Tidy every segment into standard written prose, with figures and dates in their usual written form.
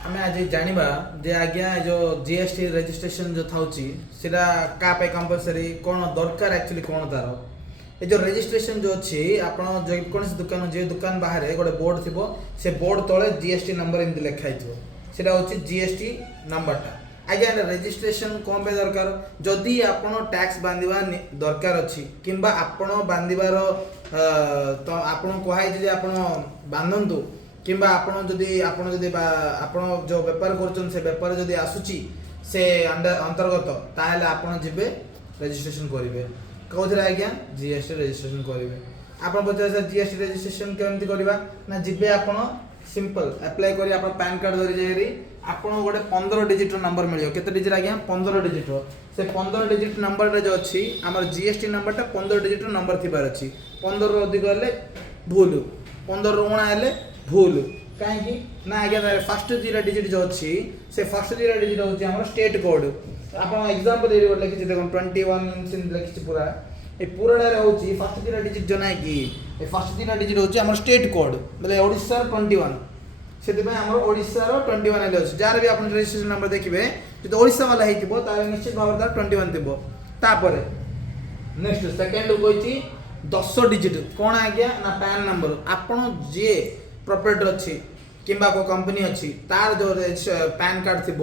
आम आज जाना जे आज्ञा जो जीएसटी रजिस्ट्रेशन जो था क्या कंपलसरी कौन दरकार एक्चुअली कौन तार ये जो रजिस्ट्रेशन जो अच्छी आप कौन दुकान जो दुकान बाहर गोटे बोर्ड थी से बोर्ड तले जीएसटी नंबर एमती लिखाई थी हूँ जीएसटी नंबरटा आज्ञा रजिस्ट्रेशन कौन पे दरकार जदि आप टैक्स बांधा दरकार अच्छी कि आपण बांधार तो आपन कहुई आप बांधतु कि जो बेपार कर बेपार जदि आसूची से अंतर्गत ताहले आपण जिबे रजिस्ट्रेशन करेंगे कौन आज्ञा जीएसटी रजिस्ट्रेशन करेंगे आप पचार जीएसटी रजिस्ट्रेशन केमती करवा ना जिबे आप सिंपल अप्लाई करी आप पैन कार्ड धरी जाइए आपन गोटे 15 डिजिट नंबर मिले केते डिजिट आज्ञा 15 डिजिट से 15 डिजिट नंबर जो अच्छी आम जीएसटी नंबरटा 15 डिजिट नंबर थी 15 अधिक हेल्ले भूल 15 ऋणा हेल्ले भूल कहीं ना आज्ञा फास्ट जीरा डिजिट जो अच्छी से फास्ट जीरा डिजिट हूँ स्टेट कोड आप एग्जांपल लिखी देख 21 लिखी पूरा ये पूरा हूँ फास्ट जीरा डिजिट जो ना कि फास्ट जीरा डिजिट हूँ स्टेट कोड बोले ओडिशा 21 से ओडिशार 21 अच्छे जार भी आप रजिस्ट्रेशन नंबर देखिए जो ओडिशा वाला हो निश्चित भाव 21 थी तापर नेक्स्ट सेकेंड कही 10 डिजिट कौन आज्ञा ना पैन नंबर आपड़ जी प्रॉपर्टी अच्छी कि कंपनी अच्छी तार जो पैन कार्ड थी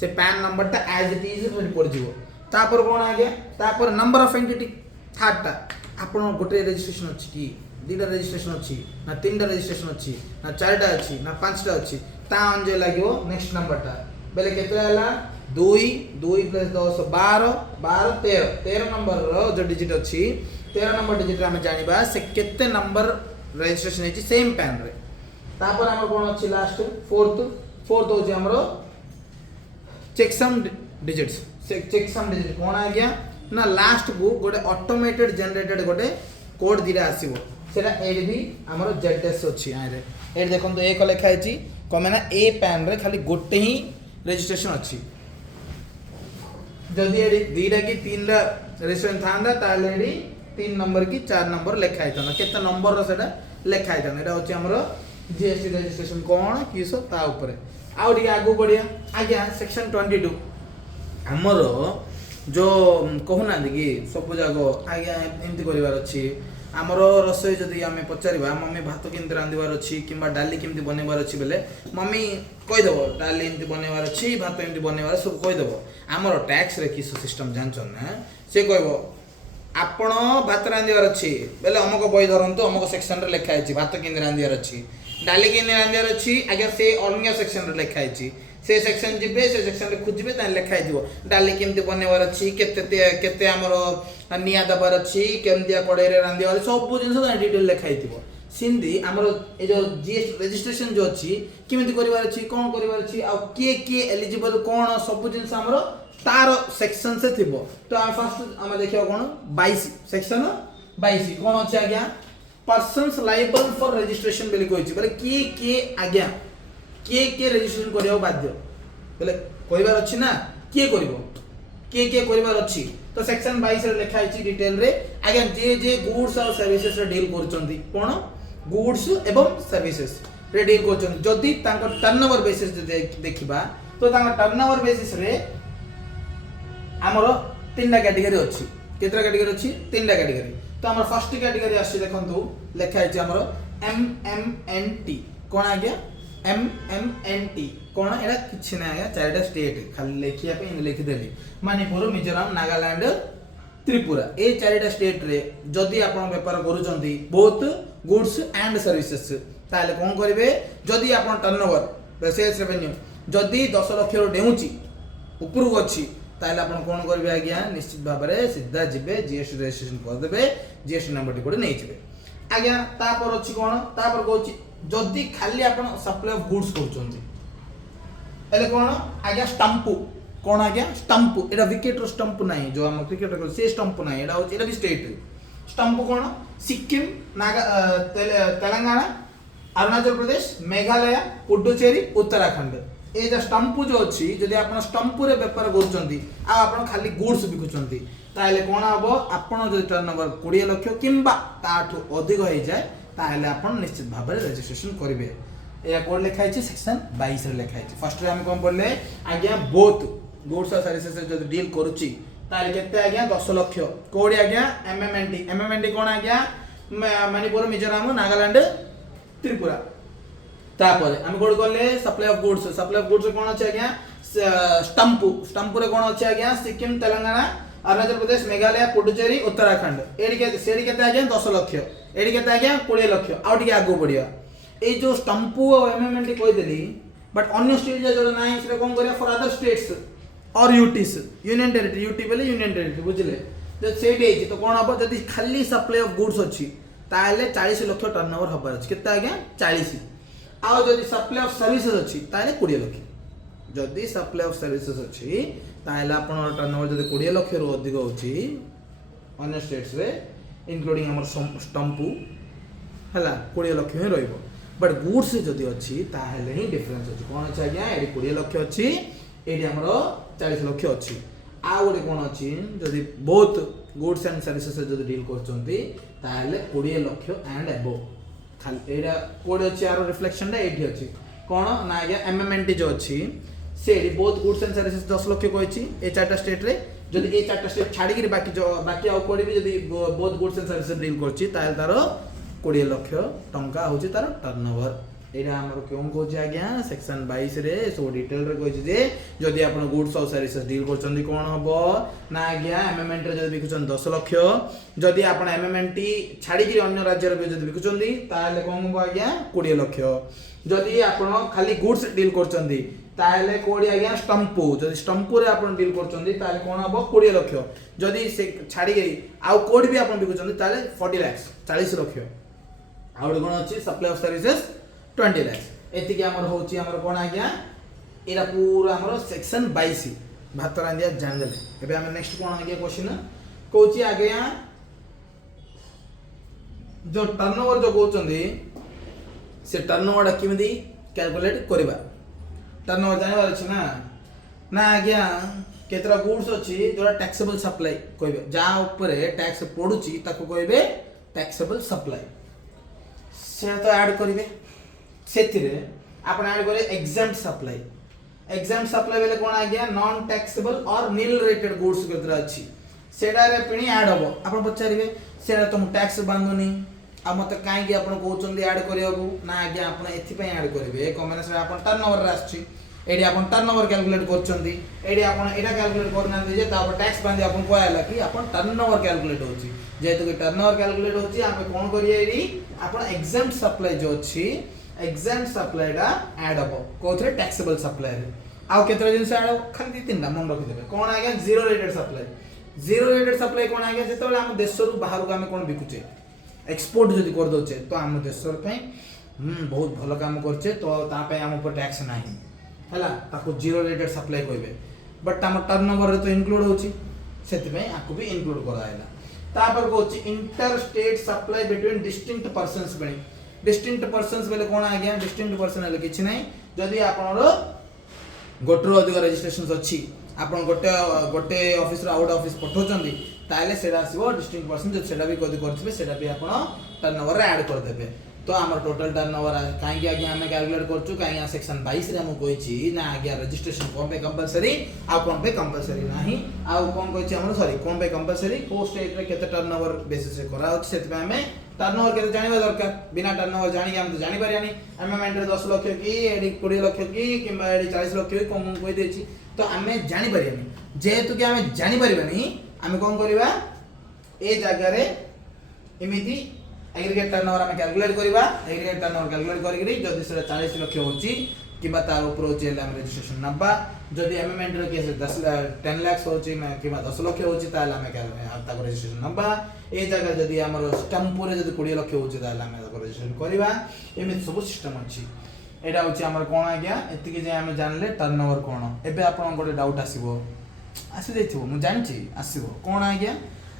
से पैन नंबर टा एज इट इज पड़ तापर कौन आज्ञा तापर नंबर ऑफ एंटिटी थर्डटा आप गोटे रजिस्ट्रेशन अच्छी कि दुटा रजिस्ट्रेशन अच्छी ना 3टा रजिस्ट्रेशन अच्छी ना 4टा अच्छी ना 5टा अच्छी ता अनुजाई लगे नेक्स्ट नंबरटा बेले केते 2 2 + 10 12 12 13 13 नंबर जो डिजिट अच्छी 13 नंबर डिजिट आम जाना से केते नंबर रजिस्ट्रेशन है सेम पैन रे तापर आम कौन अच्छी लास्ट फोर्थ हूँ आम चेकसम डिजिट्स चेकसम डिजिट कौन आ गया ना लास्ट को गोटे ऑटोमेटेड जनरेटेड गोटे कोड दिरा आसीबो सेटा एड भी हमर जेडएस अछि आरे एड देखो तो एक लिखाई छी कमे ना ए पैन रे खाली गोटे ही रजिस्ट्रेशन अछि जदि एडी दुईटा कि तीनटा रजिस्ट्रेशन थांदा ताले एडी 3 नंबर की 4 नंबर लिखाई था केते नंबर रो सेटा लिखाई था एटा अछि हमर जीएसटी रजिस्ट्रेशन कौन किस ता ऊपर आउ टी आगू बढ़िया आज्ञा सेक्शन 22 हमर जो कहूना कि सब जाग आज्ञा एमती करार अच्छी आमर रसोई जदि आम पचार मम्मी भात केमती रांधार अच्छी कि डाली केमती बनवार अच्छी बेले मम्मी कहीदेव डाली एमती बनवार अच्छी भात एमती बनवार सब कहीदेव आमर टैक्स रे किस सिस्टम जानछन ना से कहब आपण भात रांधार अच्छी बेले अमुक बही धरतु अमुक सेक्शन रे लिखाई भात केमती रांधार अच्छी डाली केमती रांधार अच्छी आज्ञा से अलग सेक्शन रे लिखाई से सेक्शन जी से सेक्शन रे खोजे लिखाई डाली केमती बनवार अच्छी केते आमर निआ दबार अच्छी केमतिया कड़े रांधार सब जिन डिटेल लिखाई सिंधी आमर ये जो जीएसटी रजिस्ट्रेशन जो अच्छी केमती करार अच्छी कौन करार अच्छी आ किए एलिजिबल कौन सब जिन आमर तार सेक्शन से थिबो तो आम फर्स्ट आम देखियो कौन 22 सेक्शन 22 कौन अच्छे आज्ञा पर्सन्स लायबल फॉर रजिस्ट्रेशन बेले कहि बोले किए आज्ञा किए रजिस्ट्रेशन करियो बाध्य बोले कहिबार अच्छी ना किए करिवो किए करिबार अच्छी तो सेक्शन 22 रे लिखा है डिटेल रे आज्ञा जे गुड्स और सर्विसेज रे डील करचंती कोन गुड्स एवं सर्विसेज रे डील करचंती जदी तांको टर्नओवर बेसिस देखिबा तो तांको टर्नओवर बेसिस रे हमर 3टा कैटेगरी अच्छी केतरा कैटेगरी अच्छी 3टा कैटेगरी तो हमर फर्स्ट कैटेगरी आसी देखंतु लिखा है हमर MMNT कोन आ गया MMNT कौन एटा किछि ना आया 4टा स्टेट खाली लिखिया पे लिखि देली मणिपुर मिजोरम नागालैंड त्रिपुरा ए 4टा स्टेट रे जदी आपण व्यापार करूचंती बोथ गुड्स एंड सर्विसेज ताले कोन करिवे जदी आपण टर्नओवर सेल्स रेवेन्यू जदी 10 लाख रो डेउची ऊपर को अछि ताले आपण कोन करिवे आज्ञा निश्चित भाव रे सीधा जिबे जीएसटी रजिस्ट्रेशन कर देबे जीएसटी नंबर टिकोड नै जिबे आज्ञा तापर अछि कोन तापर कहूची जदी खाली आपण सप्लाई ऑफ गुड्स करूचंती एले कोन आज्ञा स्टंप कोन आज्ञा स्टंप एटा विकेट रो स्टंप नाही जो हम क्रिकेट रो से स्टंप नाही एटा होची एटा भी स्टेट स्टंप कोन सिक्किम नागा तेलंगाना अरुणाचल प्रदेश मेघालय पुडुचेरी उत्तराखंड ए जो स्टंप जो अच्छी जदि आपण स्टंप रे व्यापार करूचंती आ आपण खाली गुड्स बिकुचंती ताले कोन हबो आपण जदि टर्नओवर 20 लाख किंबा ताठू अधिक हो जाए ताले आपण निश्चित भाव रे रजिस्ट्रेशन करिवे या कोड लिखा है सेक्शन 22 रे लिखा है। फर्स्ट रे हम कोन पढ़ले आज्ञा बोथ गुड्स और सर्विसेज से जो डील करूची ताले केते आज्ञा 10 लाख कोडी आज्ञा एमएमएनटी कोन आज्ञा मणिपुर मिजोराम नागालैंड त्रिपुरा। तापर हम कोड करले सप्लाई ऑफ गुड्स कोन अछि आज्ञा स्टंपू रे कोन अछि आज्ञा सिक्किम तेलंगाना अरुणाचल प्रदेश मेघालय पुडुचेरी उत्तराखंड एडी केते आज्ञा 10 लाख एडी केते आज्ञा 20 लाख आउ टिके आगो पड़िया ए जो स्टंपू और एमएमएनटी कोइ देली बट अन्य स्टेट जो नाही से कोन करिया फॉर अदर स्टेट्स और यूटीस यूनियन टेरिटरी यूटी बेले यूनियन टेरिटरी बुझले जो सेट हेछि तो कोन हबो जदी खाली सप्लाई ऑफ गुड्स अछि ताले 40 लाख टर्नओवर हबार अछि केते आज्ञा 40 आ जदी सप्लाई ऑफ सर्विसेज अछि ताले 20 लाख जदी सप्लाई ऑफ सर्विसेज अछि ताले आपण टर्नओवर जदी 20 लाख रो अधिक होछि अन्य स्टेट्स रे इंक्लूडिंग हमर स्टंपू हला 20 लाख ही रहइबो बट गुड्स जदी अछि ताले ही डिफरेंस अछि कोन अछि आज्ञा एडी 20 लाख अछि एडी हमर 40 लाख अछि आ गोटे कोन अछि जदी बोथ गुड्स एंड सर्विसेज जदी डील करचंती ताले 20 लाख एंड अबो खाली एडा कोड अछि यार रिफ्लेक्शन दा एठी अछि कोन ना आज्ञा एमएमएनटी जो अछि सेडी both goods and services 10 lakh कहछि ए चारटा स्टेट रे जदी ए चारटा स्टेट छाडी कि बाकी आ कोड भी जदी both goods and services deal करछि ताले तारो 20 लाख टंका होछि तार टर्नओवर एडा हमर कोन कोछि आज्ञा सेक्शन 22 रे सो डिटेल रे कहछि जे जदी आपण गुड्स और सर्विसेज डील करचंदी कोन हबो ना आज्ञा एमएमएनटी रे जदी बिकुचन 10 लाख जदी आपण एमएमएनटी छाडी कि अन्य राज्य रे जदी बिकुचंदी ताले कोन हबो आज्ञा 20 लाख जदी आपण खाली गुड्स डील करचंदी ताले कोडी आज्ञा स्टंपू जदी स्टंपू रे आपण डील करचंदी ताले कोन हबो 20 लाख जदी से छाडी गई आ कोड भी आपण बिकुचंदी ताले 40 लाख 40 लाख आउड कोन अछि सप्लाई ऑफ सर्विसेज 20 लाख एति के हमर होछि हमर कोन आज्ञा एरा पूरा हमर सेक्शन 22 भात रांदिया जान देले एबे हम नेक्स्ट कोन आज्ञा क्वेश्चन कहछि आज्ञा जो टर्नओवर जो कहउचंदी से टर्नओवर किमिदी कैलकुलेट करबा टर्नओवर जानिबार अछि ना आज्ञा केतरा गुड्स अछि जोरा टैक्सेबल सप्लाई कहबे जा ऊपर टैक्स पडुची ताको कहबे टैक्सेबल सप्लाई से तो ऐड करिवे सेथिरे आपण ऐड करे एग्जाम्प्ट सप्लाई बेले कोन आज्ञा नॉन टैक्सेबल और नील रेटेड गुड्स केतरा अछि सेडा रे पिनी ऐड हबो आपण पचारिवे सेडा तुम टैक्स बांधुनी आ मते काहे कि आपण कहउचंदी ऐड करियबो ना आज्ञा आपण एथि पय ऐड करिवे कॉम्बिनेशन आपण टर्नओवर रासची एडी आपण टर्नओवर कैलकुलेट करचंदी एडी आपण एडा कैलकुलेट करना जे तापर टैक्स बांधे आपण कहला कि आपण टर्नओवर कैलकुलेट होची जेतु कि टर्नओवर कैलकुलेट होची आपण कोन करिये एडी आपण एग्जाम्प्ट सप्लाई जो अछि एग्जाम्प्ट सप्लाई दा ऐड हबो कोथरे टैक्सेबल सप्लाई रे आ केतरा जिंस ऐड हबो खाली तीनटा मन रखि देबे कोन आगे जीरो रेटेड सप्लाई कोन आगे जेतबे हम देश रु बाहर को हम कोन बिकुचे एक्सपोर्ट जदी कर दोचे तो हम देश र पय बहुत भलो काम करचे तो ता पय हम ऊपर टैक्स नाही हला ताको जीरो रेटेड सप्लाई कहबे बट हम टर्नओवर रे तो इंक्लूड होची सेति पय आकु भी इंक्लूड करायला तापर Kochi inter state supply between distinct persons बणी डिस्टिंक्ट पर्सन्स बेले कोन आ गया डिस्टिंक्ट पर्सन हेले किछि नै जदी आपनरो गोटरो अधिक रजिस्ट्रेशंस अछि आपण गोटे ऑफिस रो आउट ऑफिस पठोचंदी ताले सेडा आसीबो डिस्टिंक्ट पर्सन जे सेडा भी कदी करथिबे सेडा भी आपण टर्नओवर रे ऐड कर देबे तो हमर टोटल टर्नओवर काहे कि आगे हमें कैलकुलेट करछु काहे सेक्शन 22 रे हम कोइछि ना आगे रजिस्ट्रेशन कोन पे कंपलसरी आ कोन पे कंपलसरी नाही आ कोन कोइछि हमर सॉरी कोन पे कंपलसरी को स्टेट रे केते टर्नओवर बेसिस रे करा होछि सेति पे हमें टर्नओवर केते जानिबा दरकार बिना टर्नओवर जानि हम तो जानि परियानी एमएमएनटी रे 10 लाख की एडी 20 लाख की किबा एडी 40 लाख की कोन कोइ देछि तो हमें जानि परियानी जेतु कि हमें जानि परिबानी हमें कोन करबा ए जगह रे एमिति एग्रीगेट टर्नओवर हम कैलकुलेट करबा एग्रीगेट टर्नओवर कैलकुलेट करिकरी जदी से 40 लाख होची किबा तार ऊपर होची हम रजिस्ट्रेशन नबा जदी एमएमएनटी रे केस 10 लाख होची किबा 10 लाख होची ताले हम ताको रजिस्ट्रेशन नबा ए जगह जदी हमर स्टंप रे जदी 20 लाख होची ताले हम ताको रजिस्ट्रेशन करबा एमे सब सिस्टम अछि एडा होची हमर कोन आ गया एति के जे हम जानले टर्नओवर कोन एबे आपन गोटे डाउट आसीबो आसी जाइथिबो मु जानछि आसीबो कोन आ गया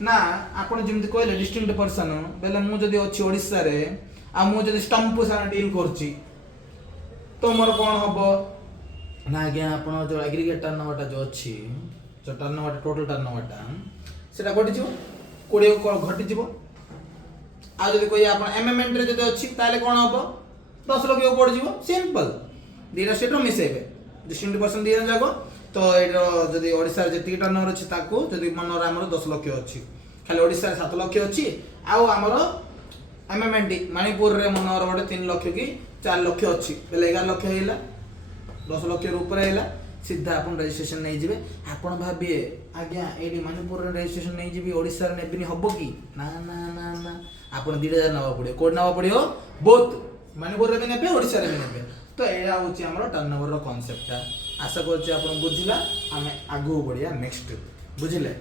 ना आपण जेमति कहले डिस्टिंक्ट पर्सन बेले मु जदी अछि ओडिसा रे आ मु जदी स्टंप सारा डील करछि तो मोर कोन हबो ना गया आपण जो एग्रीगेट टर्नओवर जो अछि जो टर्नओवर टोटल टर्नओवर सेटा घटि जिवो 20 घटि जिवो आ जदी कोइ आपण एमएमएनटी रे जदी अछि ताले कोन हबो 10 लक्ष पड़ जीवो सिंपल दीटा स्टेट रो मिसेबे डिस्ट्रिक्ट पर्सन दिया जागो तो एरो जदी ओडिसा रे जति टर्नओवर अछि ताको जदी मनर हमर 10 लक्ष अछि खाली ओडिसा रे 7 लक्ष अछि आ हमर एमएमएनडी मणिपुर रे मनर गोटे 3 लक्ष की 4 लक्ष अछि बेले 11 लक्ष हेला 10 लक्ष ऊपर हेला सीधा अपन रजिस्ट्रेशन नहीं जिवे आपण भाबिए आज्ञा एडी मणिपुर रे रजिस्ट्रेशन नहीं जिबी ओडिसा रे नेबिनी हबो की ना ना ना ना आपण 2000 नवा पड़ियो कोड नवा पड़ियो बोथ मणिपुर रे भी नेबे ओडिसा रे भी नेबे तो एया होची हमरो टर्नओवर रो कांसेप्ट आशा करछि आपण बुझिला हमें आगु बढ़िया नेक्स्ट बुझिले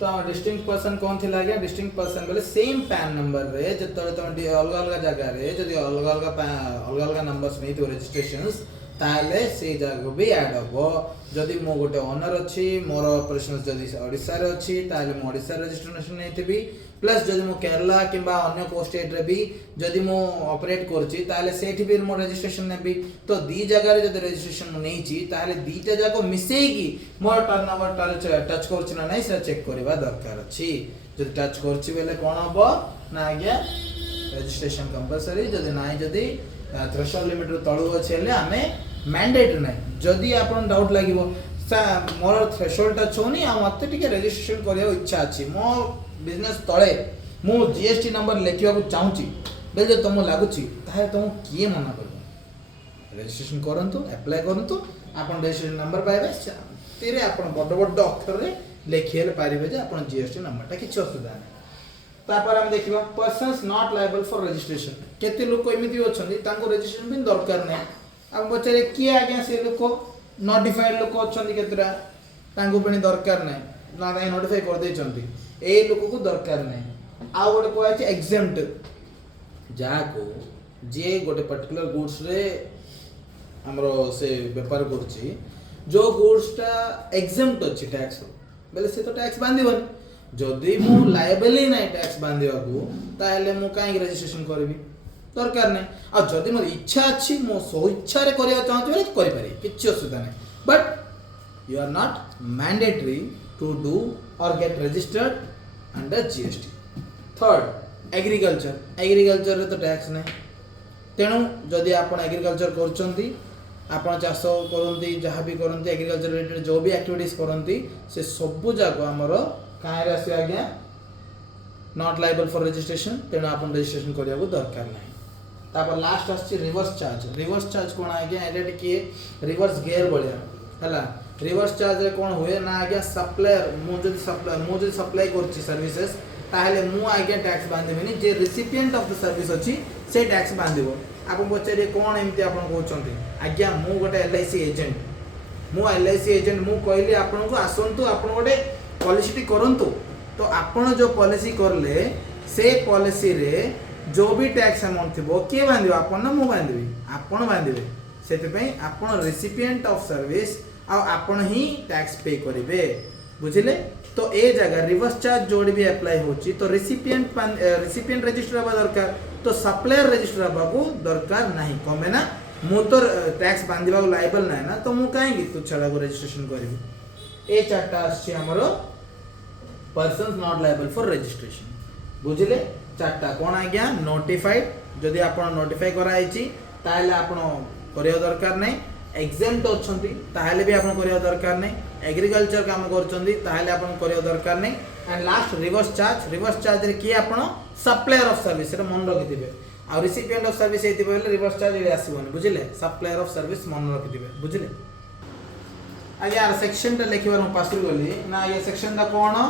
तो डिस्टिंक्ट पर्सन कौन थिला गया डिस्टिंक्ट पर्सन बोले सेम पैन नंबर रे जतरे तुम अलग अलग जगह रे जदी अलग अलग नंबर्स नहीं तो रजिस्ट्रेशंस ताले से जगह भी ऐड हो जदि मो गोटे ओनर अछि मोर ऑपरेशंस जदि ओडिसा रे अछि ताले मो ओडिसा रजिस्ट्रेशन नहीं थिबी प्लस जदि मो केरला किंबा अन्य को स्टेट रे भी जदि मो ऑपरेट करछि ताले सेठी भी मो रजिस्ट्रेशन नेबी तो दी जगह रे जदि रजिस्ट्रेशन नहीं छि ताले दीटा जाको मिसेगी मोर टर्नओवर टच करछि ना नहीं से चेक करबा दरकार अछि जदि टच करछि बेले कोन हबो ना आज्ञा रजिस्ट्रेशन कंपलसरी जदि नाही जदि थ्रेशोल्ड लिमिट रो तळु अछि हेले हमें मैंडेट नाही जदि आपन डाउट लागिवो मोर थ्रेशोल्ड टच होनी आ मते टिके रजिस्ट्रेशन करियो इच्छा अछि मो बिजनेस तळे मु जीएसटी नंबर लेखिबा को चाहूची बेले तुम लागुची ताहे तुम किए मना करबो रजिस्ट्रेशन करंतु अप्लाई करंतु आपन रजिस्ट्रेशन नंबर पाइबे तेरे आपन बड बड अक्षर रे लेखिएले पारिबे जे आपन जीएसटी नंबर ता किछ असुविधा नै तापर हम देखिबा persons not liable for registration केते लोक एमिति अछंदी तांको रजिस्ट्रेशन बिन दरकार नै अब बचारे किए आज्ञा से लोक नोटिफाइड लोक अछंदी केतरा तांको पनि दरकार नै ना ताई नोटिफाई कर दे चंती ए लोक को दरकार नै आ गोटे कोइ अछि एग्जेम्प्ट जाको जे गोटे पर्टिकुलर गुड्स रे हमरो से व्यापार करछि जो गुड्स टा एग्जेम्प्ट अछि टैक्स बेले से तो टैक्स बांधिबन जदि मु लायबल ही नाही टैक्स बांधिबा को ताले मु काई रजिस्ट्रेशन करबी दरकार नै आ जदि मोर इच्छा अछि मो सो इच्छा रे करिया चाहत बेले करि पारि किछ असुविधा नै but you are not mandatory to do or get registered under GST third agriculture रे तो टैक्स नै तेणु जदि आपण एग्रीकल्चर करचंती आपण चाष करंती जहां भी करंती एग्रीकल्चर रिलेटेड जो भी एक्टिविटीज करंती से सब जाको हमरो काहे आसी आज्ञा नॉट लायबल फॉर रजिस्ट्रेशन तेणु आपण रजिस्ट्रेशन करिया को दरकार नै तापर लास्ट आछि रिवर्स चार्ज कोन आज्ञा एडेट के रिवर्स गियर बळिया हला रिवर्स चार्ज रे कोन होए ना आज्ञा सप्लायर मु जदि सप्लाई करछि सर्विसेज ताहले मु आज्ञा टैक्स बांधिबेनी जे रिसिपिएंट ऑफ द सर्विस अछि से टैक्स बांधिबो आपण पचारे कोन एमती आपण कहउछंती आज्ञा मु गोटे एलआईसी एजेंट मु कहली आपण को आसंतु आपण गोटे पॉलिसी करंतु तो आपण जो पॉलिसी करले से पॉलिसी रे जो भी टैक्स अमाउंट थिबो के बांधिबो आपण ना मु बांधिबी आपण बांधिबे सेति पई आपण रेसिपिएंट ऑफ सर्विस आ आपण ही टैक्स पे करिवे बुझिले तो ए जगह रिवर्स चार्ज जोड़ी भी अप्लाई होची तो रेसिपिएंट रजिस्टर हबा दरकार तो सप्लायर रजिस्टर हबा को दरकार नाही कमे ना मु तो टैक्स बांधिबा को लायबल नाही ना तो मु काहे कि तु छडा को रजिस्ट्रेशन करिवि ए चारटा आछि हमरो persons not liable for registration बुझिले चारटा कोन आज्ञा नोटिफाइड जदि आपण नोटिफाई कराइछि ताले आपण करिया दरकार नै एग्जेम्प्ट अछंती ताले भी आपण करिया दरकार नै एग्रीकल्चर काम करचंदी ताले आपण करिया दरकार नै एंड लास्ट रिवर्स चार्ज रे की आपण सप्लायर ऑफ सर्विस रे मन रखिथिबे आ रिसिपिएंट ऑफ सर्विस हेति बेले रिवर्स चार्ज रे आसीबोनी बुझिले सप्लायर ऑफ सर्विस मन रखिथिबे बुझिले आगे यार सेक्शन टा लेखिबार हम पास गली ना ये सेक्शन दा कोन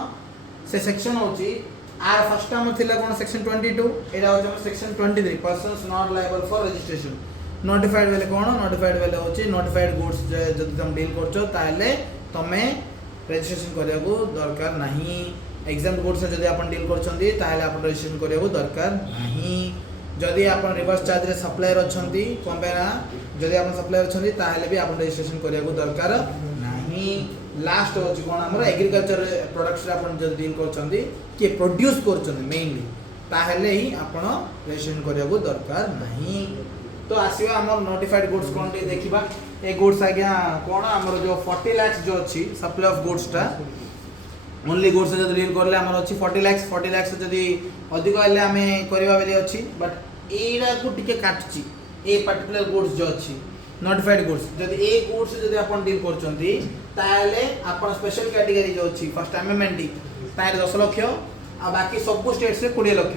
से सेक्शन होची आर फर्स्ट टाइम थिला कोन सेक्शन 22 एरा होची section 23 persons not liable for registration notified वेले कोन नोटिफाइड वेले होची नोटिफाइड गुड्स जदि तुम डील करछो ताले तमे रजिस्ट्रेशन करिया को दरकार नाही एग्जाम गुड्स से जदि आपण डील करछंती ताले आपण रजिस्ट्रेशन करिया को दरकार नाही जदि आपण रिवर्स चार्ज रे सप्लायर अछंती कंपेना जदि आपण सप्लायर अछंती ताले भी आपण रजिस्ट्रेशन करिया को दरकार नाही लास्ट होची कोन हमर एग्रीकल्चर प्रोडक्ट्स रे आपण जदि डील करछंती के प्रोड्यूस करछंती मेनली ताहेले ही आपण रजिस्ट्रेशन करिया को दरकार नाही तो आसीबा हमर नोटिफाइड गुड्स कोन टे देखिबा ए गुड्स आज्ञा कोन हमर जो 40 लाख जो अछि सप्लाई ऑफ गुड्स टा ओनली गुड्स जदि डील करले हमर अछि 40 लाख जदि अधिक आले हमें करबा बेले अछि बट एटा को टिके काटची ए पर्टिकुलर गुड्स जो अच्छी नोटिफाइड गुड्स जदि ए गुड्स जदि आपण डील करचंती ताले आपण स्पेशल कैटेगरी जो अच्छी फर्स्ट एमएमएनडी तारे 10 लाख आ बाकी सब स्टेट से 20 लाख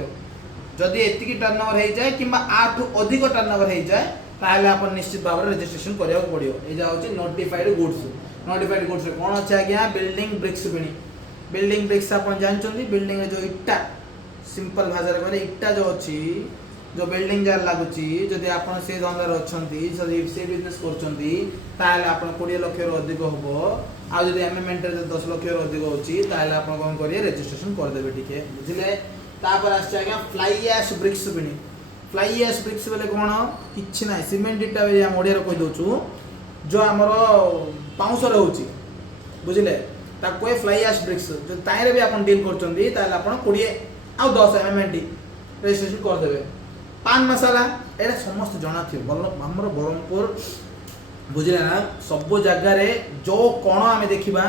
जदि एतिकी टर्नओवर हो जाए किंबा आठू अधिक टर्नओवर हो जाए ताले आपण निश्चित भाव में रजिस्ट्रेशन करिया पड़ियो ए जा होची नोटिफाइड गुड्स रे कोन अछि आज्ञा बिल्डिंग ब्रिक्स बिनी बिल्डिंग ब्रिक्स आपण जानचंती बिल्डिंग रे जो इट्टा सिंपल भाषा रे कहले इट्टा जो अछि जो बिल्डिंग जार लागुची जदि आपण से धंदार अछंती जदि से बिजनेस करचंती ताले आपण 20 लाख रो अधिक होबो आ जदि एमएमएन रे 10 लाख रो अधिक होची ताले आपण कोन करिए रजिस्ट्रेशन कर देबे ठीके बुझिले तापर आछि आज्ञा फ्लाई ऐश ब्रिक्स बिनी फ्लाई ऐश ब्रिक्स बेले कोन किछि नै सीमेंट इट्टा बे हम ओडिया रो कहि दोछु जो हमर पाउंस रे होची बुझिले ता कोइ फ्लाई ऐश ब्रिक्स जो ताइरे भी आपण डील करचंती ताले आपण 20 आ 10 एमएमएनडी रजिस्ट्रेशन कर देबे पान मसाला एटा समस्त जଣା थियो हमर बरमपुर बुझिले ना सब जगह रे जो कोण आमे देखिबा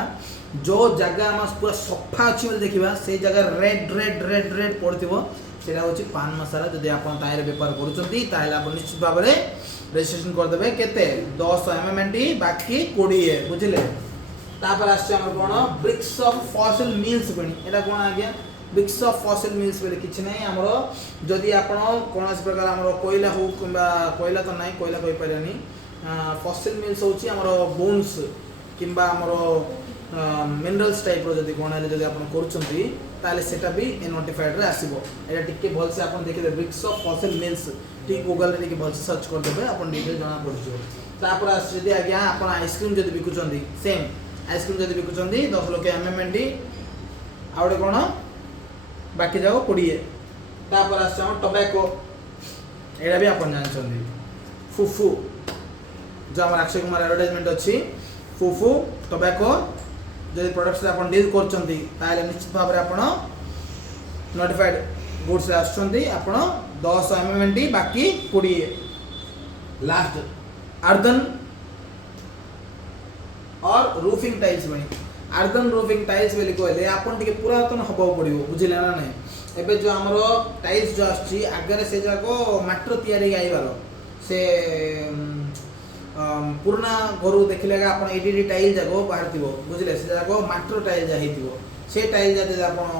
जो जगह हम पूरा सफा अछि बोले देखिबा से जगह रेड पड़थिबो सेरा होची पान मसाला जदि आपण ताइरे व्यापार करूचंती ताइला आपण निश्चित भाव रे रजिस्ट्रेशन कर देबे केते 10 एमएमएनडी बाकी 20 बुझिले तापर आछे हमर कोण ब्रिक्स ऑफ फॉसिल मिल्स बनी एटा कोण आ गया ब्रिक्स ऑफ फॉसिल मिल्स बेले किछि नै हमरो जदि आपण कोनस प्रकार हमरो कोयला हो किबा कोयला तो नै कोयला कहि परनी फॉसिल मिल्स होची हमरो बोन्स किबा हमरो मिनरल्स टाइप रो जदि कोन जदि आपण करूचंती ताले सेटा भी ए नोटिफाइड रे आसीबो एटा टिके भल से आपण देखि दे ब्रिक्स ऑफ फॉसिल मिल्स टी गूगल रे टिके भल से सर्च कर देबे आपण डिटेल जाना पड़छो तापर आस जदि आज्ञा आपण आइसक्रीम जदि बिकुचंती सेम आइसक्रीम जदि बिकुचंती 10 लाख एमएमएनडी आउडे कोन बाकी जाओ 20 तापर आस टोबैको एटा भी आपण जानचंती फुफु जो हमर अक्षय कुमार एडवर्टाइजमेंट अछि फुफु टोबैको जदि प्रोडक्ट्स आपण डील करचंती ताले निश्चित भाव रे आपण नोटिफाइड गुड्स रे आछंती आपण 10 एमएमएनडी बाकी 20 लास्ट अर्दन और रूफिंग टाइल्स बनी अर्दन रूफिंग टाइल्स बेली कहले आपण टिके पुरातन हबो पड़िबो बुझिले ना नै एबे जो हमरो टाइल्स जो आछि आगरे से जाको माटर तयारी गाइबारो से पुराना घरु देखिले आपण एडीडी टाइल जाको बाहरथिबो बुझिले से जाको माटर टाइल जा हेतिबो से टाइल जदि आपण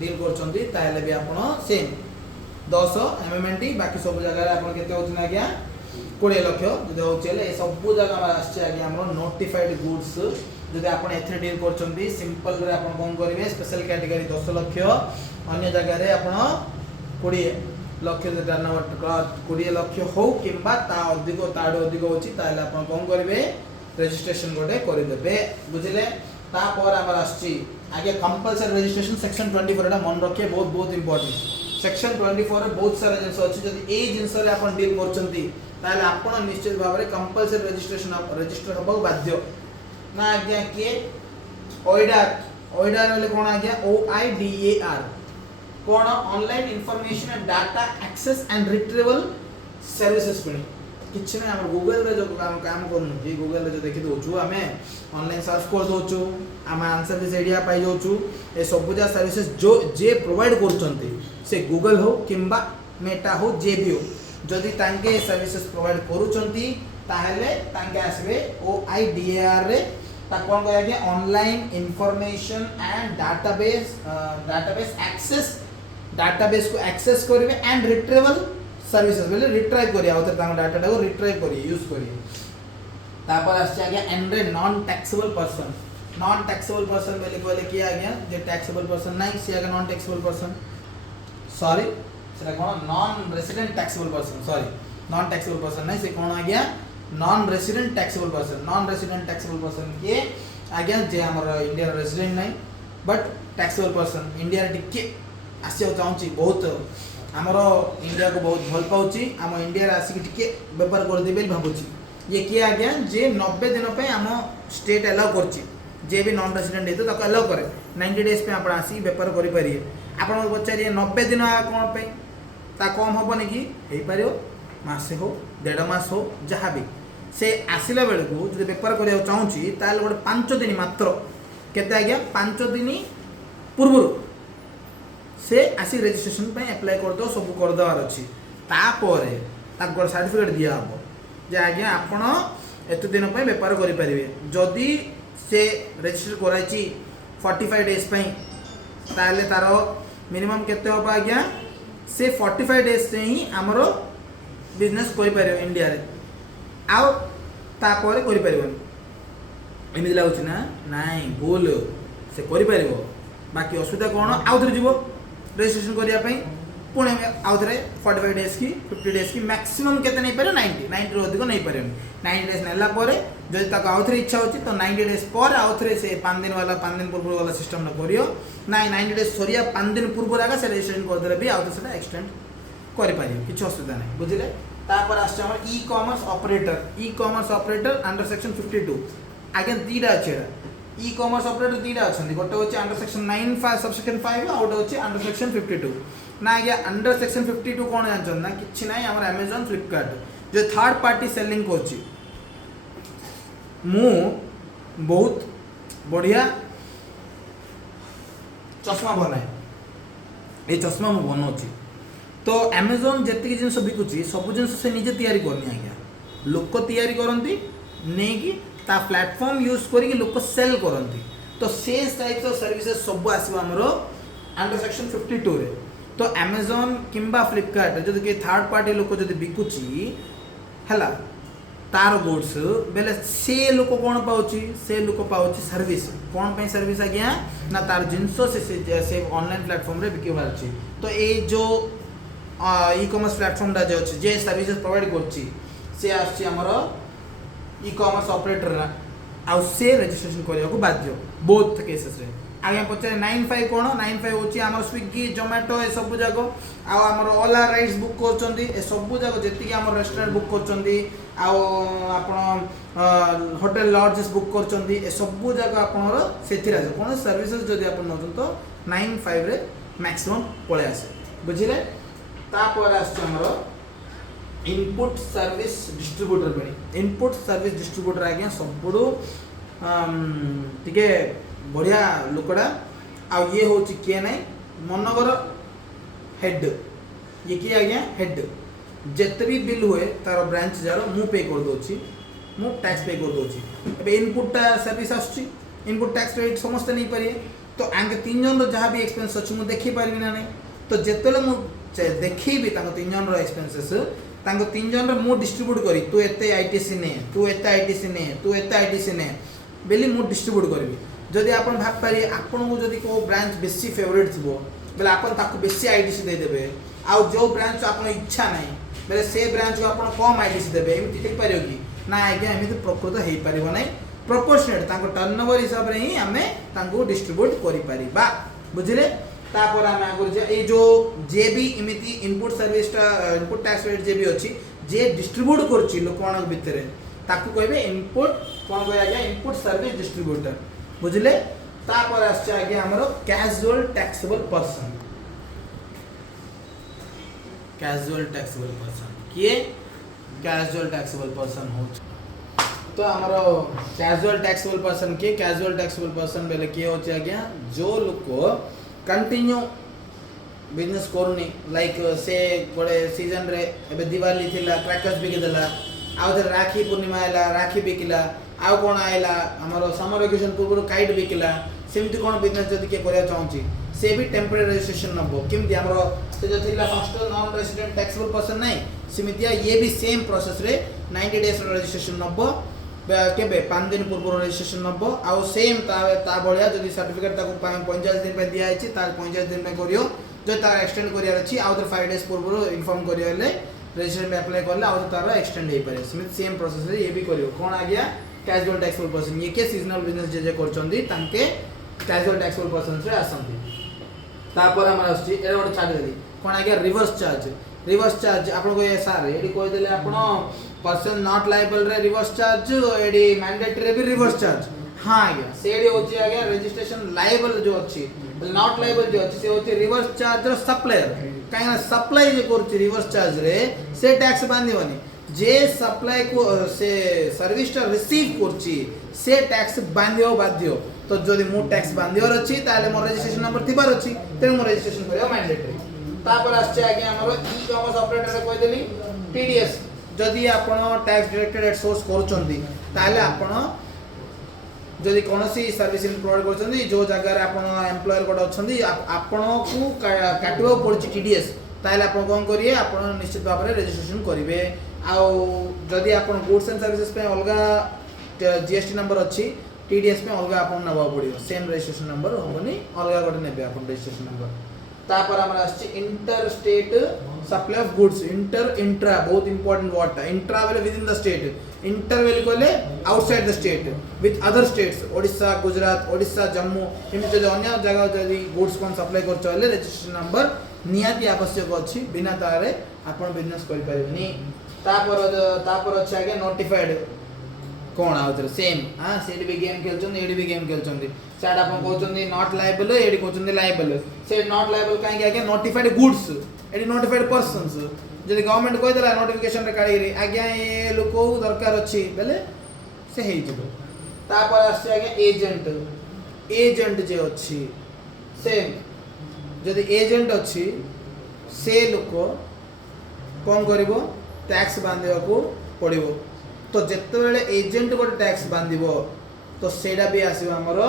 डील करचंती ताले भी आपण सेम 10 एमएमएनडी बाकी सब जगह रे आपण केते होछि ना गया 20 लाख जदि होचेले सब जगह में आछि आगे हमरो नोटिफाइड गुड्स जदि आपण एथे डील करचंती सिंपल रे आपण कोन करिवे स्पेशल कैटेगरी 10 लाख अन्य जगह रे आपण 20 लाख टर्नओवर 20 लाख हो किंबा ता अधिक ताडो अधिक होची ताले आपण कोन करिवे रजिस्ट्रेशन गोटे करि देबे बुझिले ता पर हमर आछि आगे कंपलसरी रजिस्ट्रेशन सेक्शन 24 एटा मन रखे बहुत इंपोर्टेंट सेक्शन 24 रे बहुत सारा जिंस अछि जदि ए जिंस रे आपण डील करचंती ताले आपण निश्चित भाव रे कंपलसरी रजिस्ट्रेशन रजिस्टर हबो बाध्य ना आज्ञा के ओइडा रे कोन आज्ञा OIDAR कोन online information and data access and retrieval services पनि किछ नै हमर गूगल रे जो काम करनु जे गूगल रे जो देखि दोछु हमें ऑनलाइन सर्च कर दोछु हम आंसर दिस एरिया पाई दोछु ए सबुजा सर्विसेज जो जे प्रोवाइड करचंती से गूगल हो किंबा मेटा हो जे भी हो जदि तांके सर्विसेज प्रोवाइड करूचंती ताहेले तांके आसबे OIDAR रे ता कोन कहया कि online information and database access database को एक्सेस करिवे एंड रिट्रीवल सर्विसेज बोले रिट्राइव करिया होते तांको डाटा को रिट्राइव करिए यूज करिए तापर आछि आगे एंड्रे नॉन टैक्सेबल पर्सन बोले कहले कि आज्ञा जे टैक्सेबल पर्सन नाही से आगे नॉन टैक्सेबल पर्सन सॉरी सेटा कोन नॉन रेसिडेंट टैक्सेबल पर्सन नाही से कोन आज्ञा नॉन रेसिडेंट टैक्सेबल पर्सन के आज्ञा जे हमर इंडिया रेसिडेंट नाही बट टैक्सेबल पर्सन इंडिया टिके आसे चाहूची बहुत हमरो इंडिया को बहुत भल पाउची हम इंडिया रे आसी टिके व्यापार कर देबे भाबुची ये के आज्ञा जे 90 दिन पे हम स्टेट अलाउ करची जे भी नॉन रेसिडेंट हेतो ताको अलाउ करे 90 डेज पे आपण आसी व्यापार करि परिए आपण पचारिए 90 दिन कोन पे ता कम होबनी कि हेई परियो मासे हो 1.5 मास हो जहा भी से आसिला बेल को जे व्यापार करिया चाहूची ताल गोटे 5 दिन मात्र केते आज्ञा 5 दिन पूर्व से आसी रजिस्ट्रेशन पे अप्लाई कर दो सब कर दवार अछि तापर ताको सर्टिफिकेट दिया हम जे आज्ञा आपण एत दिन पे बेपार करि परिबे जदि से रजिस्टर कराई 45 डेज पई ताले तार मिनिमम केते हो आज्ञा से 45 डेज से ही आमर बिजनेस करि परिबे इंडिया रे आउ तापर करि परिबे एमि लागुच ना नाइ भूल से करि परिबो बाकी असुविधा कोन आउ थरे जीवो रजिस्ट्रेशन करिया पई पुणे आउ थरे 45 डेज की 50 डेज की मैक्सिमम केते नै पारे 90 रो अधिक नै पारे 90 डेज नेला परे जदि ताको आउ थरे इच्छा होची तो 90 डेज पर आउ थरे से 5 दिन वाला 5 दिन पूर्व वाला सिस्टम न करियो नाइ 90 डेज सरिया 5 दिन पूर्व आगा से रजिस्ट्रेशन कर देले भी आउ तो सेटा एक्सटेंड करि पारियो किछ असुविधा नै बुझिले तापर आछे हमर e commerce operator under section 52 आगे दीडा अछि ई कॉमर्स ऑपरेटर दीडा अछंती गोटे होची अंडर सेक्शन 9 सबसेक्शन 5 आ गोटे होची अंडर सेक्शन 52 ना आगे अंडर सेक्शन 52 कोन जानछन ना किछि नै हमर Amazon Flipkart जो थर्ड पार्टी सेलिंग कोची मु बहुत बढ़िया चश्मा बनाए ए चश्मा मु बनोची तो Amazon जेतिक जिंस बिकुची सब जिंस से निजे तयारी करनी आज्ञा लोक तयारी करंती नै कि ता प्लेटफॉर्म यूज करी कि लोक सेल करंती तो सेल्स टाइप्स ऑफ सर्विसेज सब आसीबो हमरो अंडर सेक्शन 52 रे तो Amazon किंबा Flipkart जदि के थर्ड पार्टी लोक जदि बिकुची हला तार गुड्स बेले से लोक कोन पाउची से लोक पाउची सर्विस कोन पे सर्विस आज्ञा ना तार जिंस से ऑनलाइन प्लेटफॉर्म रे बिकिबार छी तो ए जो ई कॉमर्स प्लेटफॉर्म दा जे अछि जे सर्विसेज प्रोवाइड करची से आछि हमरो ई कॉमर्स ऑपरेटर आ से रजिस्ट्रेशन करिया को बाध्य बोथ केसेस रे आगे पचारे 95 कोन 95 होची हमर स्विगी जोमेटो ए सब जागो आ हमर ओला राइड्स बुक करचंदी ए सब जागो जेति कि हमर रेस्टोरेंट बुक करचंदी आ आपण होटल लॉजेस बुक करचंदी ए सब जागो आपनर सेथिरा कोन सर्विसेज जदि आपण नचन तो 95 रे मैक्सिमम पळे आसे बुझिले तापर आछ हमर इनपुट सर्विस डिस्ट्रीब्यूटर बनी इनपुट सर्विस डिस्ट्रीब्यूटर आज्ञा सबुडू टिके बढ़िया लोकड़ा आ ये होची के नै मनगर हेड ये की आज्ञा हेड जेते भी बिल हुए तार ब्रांच जारो मु पे कर दोची मु टैक्स पे कर दोची एबे इनपुट सर्विस आछी इनपुट टैक्स रेट समस्त नहीं पारिए तो आंगे तीन जन रो जहां भी एक्सपेंस अछि मु देखि पारबी ना नै तो जेतेले मु देखि भी तांको तीन जन रो एक्सपेंसेस तांको तीन जन रो मु डिस्ट्रीब्यूट करी तू एते आईटीसी ने तू एते आईटीसी ने तू एते आईटीसी ने बेली मु डिस्ट्रीब्यूट करबी जदि आपण भाग पारी आपण को जदि को ब्रांच बेसी फेवरेट थिबो बेले आपण ताको बेसी आईटीसी दे देबे आ जो ब्रांच आपण इच्छा नै बेले से ब्रांच को आपण कम आईटीसी देबे एमति ठीक पारियो कि ना आज्ञा एमति प्रकृत हेई पारिबो नै प्रोपोर्शनेट ताको टर्नओवर हिसाब रे ही हमें ताको डिस्ट्रीब्यूट करि पारिबा बुझिले तापर हम आगुर जे ए जो जे भी एमति इनपुट सर्विस ता इनपुट टैक्स रेट जे भी अछि जे डिस्ट्रीब्यूट करछि लोकमानक भितरे ताको कहबे इनपुट कोन कहया गया इनपुट सर्विस डिस्ट्रीब्यूटर बुझले तापर आछे आगे हमरो कैजुअल टैक्सेबल पर्सन किए कैजुअल टैक्सेबल पर्सन हो तो हमरो कैजुअल टैक्सेबल पर्सन के कैजुअल टैक्सेबल पर्सन बेले के होचे आगे जो लोक कंटिन्यू बिजनेस करनी लाइक से बड़े सीजन रे एबे दिवाली थिला क्रैकर्स बिके देला आउ राखी पूर्णिमा आइला राखी बिकिला आउ कोन आइला हमरो समर वेकेशन पूर्व काइट बिकिला सेमति कोन बिजनेस जदि के करिया चाहूची से भी टेम्परेरी रजिस्ट्रेशन नबो केमति हमरो से जो थिला first non resident taxable person नै सेमितिया ये भी सेम प्रोसेस रे 90 डेज रजिस्ट्रेशन नबो केबे 5 दिन पूर्व रजिस्ट्रेशन नबो आउ सेम ता बळिया जदि सर्टिफिकेट ताको 45 दिन पे दिया आइछि तार 45 दिन पे करियो जो तार एक्सटेंड करिया अछि आउ 5 डेज पूर्व इन्फॉर्म करियले रजिस्ट्रेशन में अप्लाई करले आउ तार एक्सटेंड हे पारे सेम प्रोसेस रे ये भी करियो कोन आ गया कैजुअल टैक्सेबल पर्सन ये के सीजनल बिजनेस जे करचंदी तांके कैजुअल टैक्सेबल पर्सन रे आसंती तापर हमर आछि एरा गोटे छाडी देली कोन आ गया रिवर्स चार्ज आपन को सर एडी कहि देले आपन पर्सन नॉट लायबल रे रिवर्स चार्ज एडी मैंडेटरी भी रिवर्स चार्ज हां आज्ञा सेडी होची आज्ञा रजिस्ट्रेशन लायबल जो अछि नॉट लायबल जो अछि से होची रिवर्स चार्ज रो सप्लायर काहे ना सप्लाई जे करछि रिवर्स चार्ज रे से टैक्स बांधिबनी जे सप्लाई को से सर्विस टा रिसीव करछि से टैक्स बांधियो बाध्य तो जदि मो टैक्स बांधियोर अछि ताले मोर रजिस्ट्रेशन नंबर थिबार अछि ते मो रजिस्ट्रेशन करियो मैंडेटरी तापर आछे आगे हमरो ई कॉमर्स ऑपरेटर रे कहि देली टीडीएस जदि आपण टैक्स डायरेक्टेड एट सोर्स करूचंदी ताले आपण जदि कोनोसी सर्विस प्रोवाइड करछंदी जो जगह रे आपण एम्प्लॉयर कोड अछंदी आपण को काटबो पड़छि टीडीएस ताले आपण कोन करिए आपण निश्चित भाव रे रजिस्ट्रेशन करिवे आ जदि आपण गुड्स एंड सर्विसेज पे अलगा जीएसटी नंबर अछि टीडीएस पे अलगा आपण नबा पड़ियो सेम रजिस्ट्रेशन नंबर होबनी अलगा गोटे नेबे आपण रजिस्ट्रेशन नंबर तापर हमरा आछि inter state supply of goods inter intra बहुत इंपोर्टेंट वर्ड इंट्रा वाले within the state inter वाले कोले outside the state with other states Odisha Gujarat Odisha Jammu इमिते जो अन्य जगह जदी गुड्स कोन सप्लाई करछ वाले रजिस्ट्रेशन नंबर नियाती आवश्यक अछि बिना तारे आपण बिजनेस करि परिबनी तापर अछि आगे नोटिफाइड कोन आउतर सेम हां सेडी भी गेम खेलछन एडी भी गेम खेलछन साड आपण कहउछन नॉट लायबल एडी कहउछन लायबल से नॉट लायबल काहे के आगे नोटिफाइड गुड्स एडी नोटिफाइड पर्सन्स जदि गवर्नमेंट कहि देला नोटिफिकेशन रे काढी रे आगे ए लोक दरकार अछि बेले से हेइ जबो तापर आसी आगे एजेंट जे अछि सेम जदि एजेंट अछि से लोक कोन करिवो टैक्स बांधिबा को पड़िवो तो जेते बेले एजेंट गोटे टैक्स बांधिबो तो सेडा भी आसीबो हमरो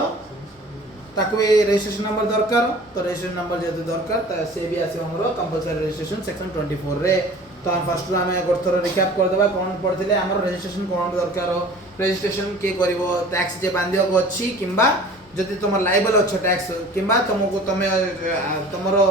ताको रजिस्ट्रेशन नंबर दरकार तो रजिस्ट्रेशन नंबर जेते दरकार ता से भी आसीबो हमरो कंपलसरी रजिस्ट्रेशन सेक्शन 24 रे तो हम फर्स्ट में गोथर रिकैप कर देबा कोन पड़थिले हमरो रजिस्ट्रेशन कोन दरकार रजिस्ट्रेशन के करिवो टैक्स जे बांधिबो को अछि किंबा जदि तुम लायबल अच्छ टैक्स किंबा तुमको तुम तुमरो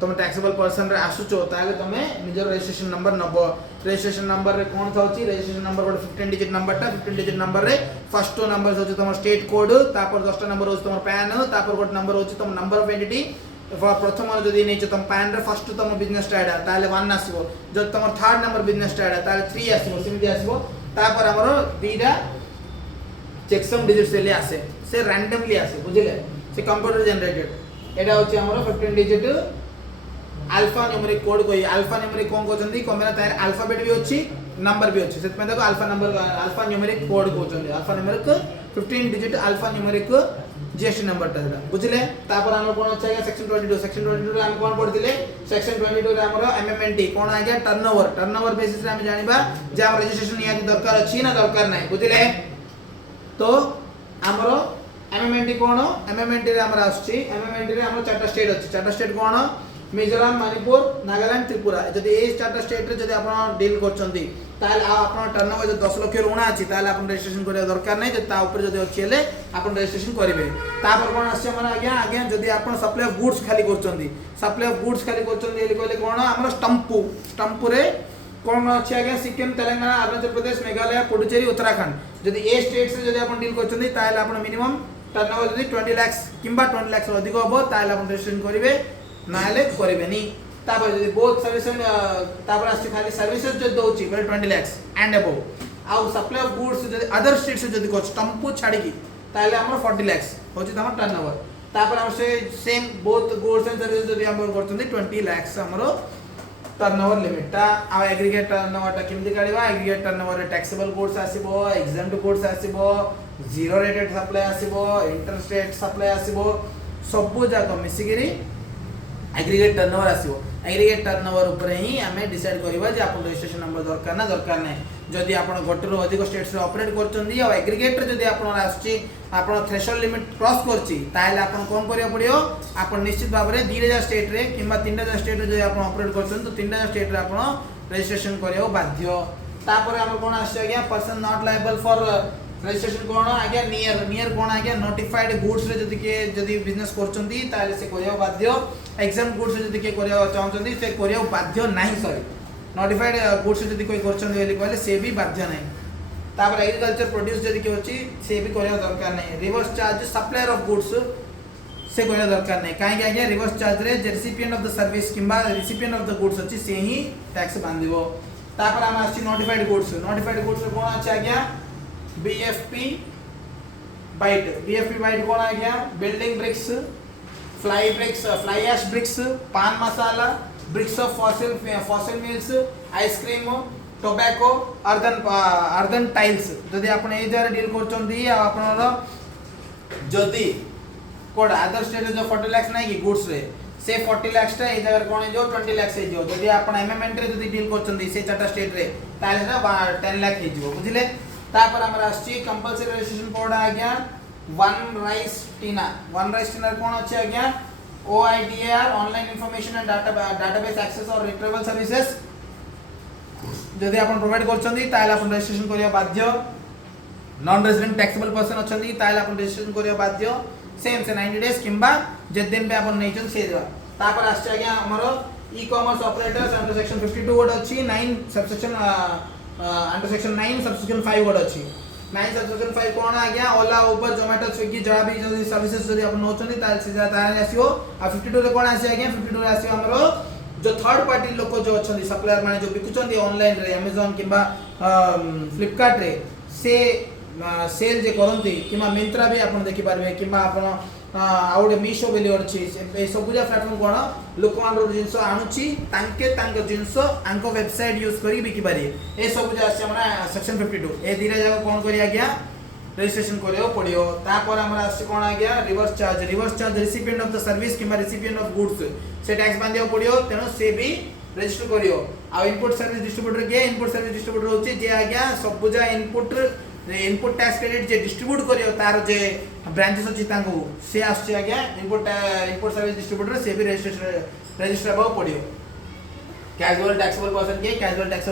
तुम टैक्सेबल पर्सन रे आसुचो ताले तुम निजर रजिस्ट्रेशन नंबर नबो रजिस्ट्रेशन नंबर रे कोन थाउची रजिस्ट्रेशन नंबर गोटे 15 डिजिट नंबर टा 15 डिजिट नंबर रे फर्स्ट नंबर होची तुम स्टेट कोड तापर 10 नंबर होची तुम पैन तापर गोटे नंबर होची तुम नंबर ऑफ एंटिटी प्रथम जदि नै तुम पैन रे फर्स्ट तुम बिजनेस स्टार्ट ताले 1 आसीबो जब तुम थर्ड नंबर बिजनेस स्टार्ट ताले 3 आसीबो सिमिति आसीबो तापर हमरो दीटा चेकसम डिजिट से आसे से रैंडमली आसे बुझिले से कंप्यूटर जनरेटेड एटा होची हमरो 15 डिजिट अल्फा न्यूमेरिक कोड कोई अल्फा न्यूमेरिक कोन कोचंदी कोमेना तार अल्फाबेट भी होची नंबर भी होची सेत में देखो alpha number alphanumeric code कोचंदी alphanumeric 15 digit alphanumeric GST number ता बुझिले तापर हमर कोन अछि सेक्शन 22 रे हम कोन पढिले सेक्शन 22 रे हमर एमएमएनटी कोन आ गया टर्नओवर बेसिस रे हम जानिबा जे हम रजिस्ट्रेशन नियाती दरकार अछि ना दरकार नै बुझिले तो हमरो एमएमएनटी कोन एमएमएनटी रे हमर आछि एमएमएनटी रे हमर चारटा स्टेट अछि चारटा स्टेट कोन मिजोरम मणिपुर नागालैंड त्रिपुरा जदि ए चारटा स्टेट रे जदि आपण डील करचंदी ताले आपण टर्नओवर जो 10 लाख ऋण अछि ताले आपण रजिस्ट्रेशन करे दरकार नै जे ता ऊपर जदि अछि हेले आपण रजिस्ट्रेशन करिवे तापर कोन आछि मन आज्ञा जदि आपण सप्लाई ऑफ गुड्स खाली करचंदी सप्लाई ऑफ गुड्स खाली करचंदी एली कहले कोन हमर स्टंपू रे कोन अछि आज्ञा सिक्किम तेलंगाना अरुणाचल प्रदेश मेघालय पुडुचेरी उत्तराखंड जदि ए स्टेट्स रे जदि आपण डील करचंदी ताले आपण मिनिमम टर्नओवर जदि 20 लाख किंबा 20 लाख से अधिक होबो ताले आपण रजिस्ट्रेशन करिवे नाले करिवेनी तापर जदि बहुत सर्विस तापर आसी खाली सर्विसेज जो दोची बेले 20 लाख एंड अबव आउ सप्लाई ऑफ गुड्स जदि अदर स्टेट से जदि कोच टंपू छाडी की ताले हमर 40 लाख होची तमर टर्नओवर तापर हम से same both goods and services जदि हम करतंदी 20 लाख हमरो टर्नओवर लिमिट ता आ एग्रीगेट टर्नओवर ता किमति काढिबा एग्रीगेट टर्नओवर रे टैक्सेबल गुड्स आसीबो एग्जाम्प्ट गुड्स आसीबो जीरो रेटेड सप्लाई आसीबो इंटर स्टेट सप्लाई आसीबो सब जाक मिसिगिरी एग्रीगेट टर्नओवर आसीबो एग्रीगेट टर्नओवर ऊपर ही हमें डिसाइड करबा जे आपन रजिस्ट्रेशन नंबर दरकार ना दरकार नै जदि आपन गोटरो अधिक स्टेट्स रे ऑपरेट करचंदी आ एग्रीगेट रे जदि आपन आछि आपन थ्रेशोल्ड लिमिट क्रॉस करछि ताइले आपन कोन करिया पड़ियो आपन निश्चित भाव रे 2000 स्टेट रे किबा 3000 स्टेट रे जदि आपन ऑपरेट करछन तो 3000 स्टेट रे आपन रजिस्ट्रेशन करियो बाध्य तापर हम कोन आछि आज्ञा person not liable for registration कोन आज्ञा नियर कोन आज्ञा नोटिफाइड गुड्स रे जदि बिजनेस करचंदी ताइले से करियो बाध्य एग्जाम गुड्स जदि के करिया चाहचंदी से करिया बाध्य नाही सॉरी नोटिफाइड गुड्स जदि कोई करचंदी एली कहले से भी बाध्य नाही तापर एग्रीकल्चर प्रोड्यूस जदि के होची से भी करिया दरकार नाही reverse charge supplier of goods से करिया दरकार नाही काहे के आज्ञा रिवर्स चार्ज रे जे रिसिपिएंट ऑफ द सर्विस किबा रिसिपिएंट ऑफ द गुड्स अछि से ही टैक्स बांधिबो तापर हम आछि नोटिफाइड गुड्स रे कोन अछि आज्ञा बीएफपी बाइट कोन आज्ञा building bricks fly ash bricks pan masala bricks of fossil meals ice cream tobacco earthen tiles जदि आपण ए जरे डील करचंदी आपनर जदि कोड अदर स्टेट जो 40 लाख नाही कि गुड्स रे से 40 लाख टा ए जगह कोन जो 20 लाख हे जो जदी आपण एमएमएन रे जदी डील करचंदी से चारटा स्टेट रे ताले ना 10 लाख हे जो बुझिले तापर हमर आछि कंपलसरी रजिस्ट्रेशन कोड आ गया वन राइस टीना कोन अछि आ गया OIDAR online information and database access और रिट्रीवल सर्विसेज जदी आपण प्रोवाइड करचंदी ताले आपण रजिस्ट्रेशन करिया बाध्य नॉन रेजिडेंट टैक्सेबल पर्सन अछंदी ताले आपण रजिस्ट्रेशन करिया बाध्य सेम से 90 डेज किंबा जे दिन पे आपण नैचन से देबा तापर आछे आ गया हमरो e commerce operators under section 52 word अछि 9 subsection under section 9 subsection 5 word अछि 9 सबसेक्शन 5 कोन आ गया ओला उबर जोमेटो स्विगी जहा भी जदी सर्विसेज जदी आपण नोचंदी ताले से ताले आसीओ आ 52 रे कोन आसी आ गया 52 रे आसी हमरो जो थर्ड पार्टी लोक जो अछंदी सप्लायर माने जो बिकुचंदी ऑनलाइन रे अमेज़न किंबा फ्लिपकार्ट रे से सेल जे करंती किमा मिंत्रा भी आपण देखि पारबे किमा आपण आउडे मीशो बेली अछि ए सब पूजा प्लेटफॉर्म कोन लोक मानरो जिंस आनुची तांके जिंस आंको वेबसाइट यूज करी बिकि पारी ए सब पूजा आसी हमरा सेक्शन 52 ए धीरे जागा कोन करी आ गया रजिस्ट्रेशन करियो पड़ियो तापर हमरा आसी कोन आ गया reverse charge recipient of the service keema recipient of goods से टैक्स बांधियो पड़ियो तेनो से भी रजिस्टर करियो आ इनपुट सर्विस डिस्ट्रीब्यूटर के इनपुट सर्विस डिस्ट्रीब्यूटर होची जे आ गया सब पूजा इनपुट टैक्स क्रेडिट जे डिस्ट्रीब्यूट करियो तार जे ब्रांचेस अछि तांको से आछि आ गया इनपुट सर्विस डिस्ट्रीब्यूटर से भी रजिस्टर हेबो पड़ियो कैजुअल टैक्सेबल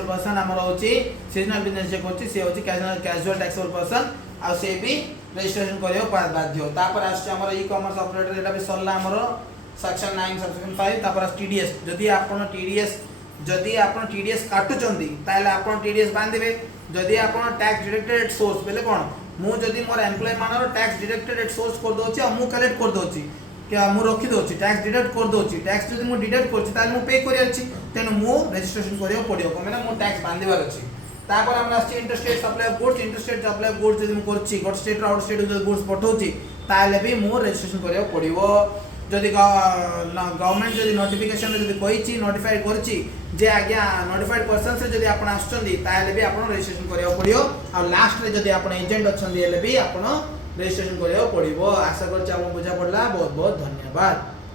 पर्सन हमर होची सीजनल बिजनेस जे होची से होची कैजुअल टैक्सेबल पर्सन आ से भी रजिस्ट्रेशन करियो बाध्य तापर आछि हमर ई कॉमर्स ऑपरेटर एटा भी सरला हमर सेक्शन 9 सेक्शन 5 तापर टीडीएस जदी आपण टीडीएस काटुचंदी ताले आपण टीडीएस बांधिबे जदी आपण टैक्स डिडक्टेड एट सोर्स बेले कोन मु जदी मोर एम्प्लॉय मानर टैक्स डिडक्टेड एट सोर्स कर दोची आ मु कलेक्ट कर दोची क्या मु रखि दोची टैक्स डिडक्ट कर दोची टैक्स जदी मु डिडक्ट करची ताले मु पे करि अछि तेनु मु रजिस्ट्रेशन करियो पड़ियो कोमेना मु टैक्स बांधिबार अछि तापर हम आछि इंटरस्टेट सप्लाई ऑफ गुड्स जदी मु करची गॉट स्टेट रो आउट स्टेट जदी गुड्स पठौची ताले भी मु रजिस्ट्रेशन करियो पड़ियो जदी गवर्नमेंट जदी नोटिफिकेशन जदी कहिची नोटिफाइड करची जे आज्ञा नोटिफाइड पर्सन से जदी आपण आछचंदी ताले भी आपण रजिस्ट्रेशन करियो पड़ियो आ लास्ट रे जदी आपण एजेंट अछंदी एले भी आपण रजिस्ट्रेशन करियो पड़िबो आशा करछ आपण बुझा पड़ला बहुत बहुत धन्यवाद।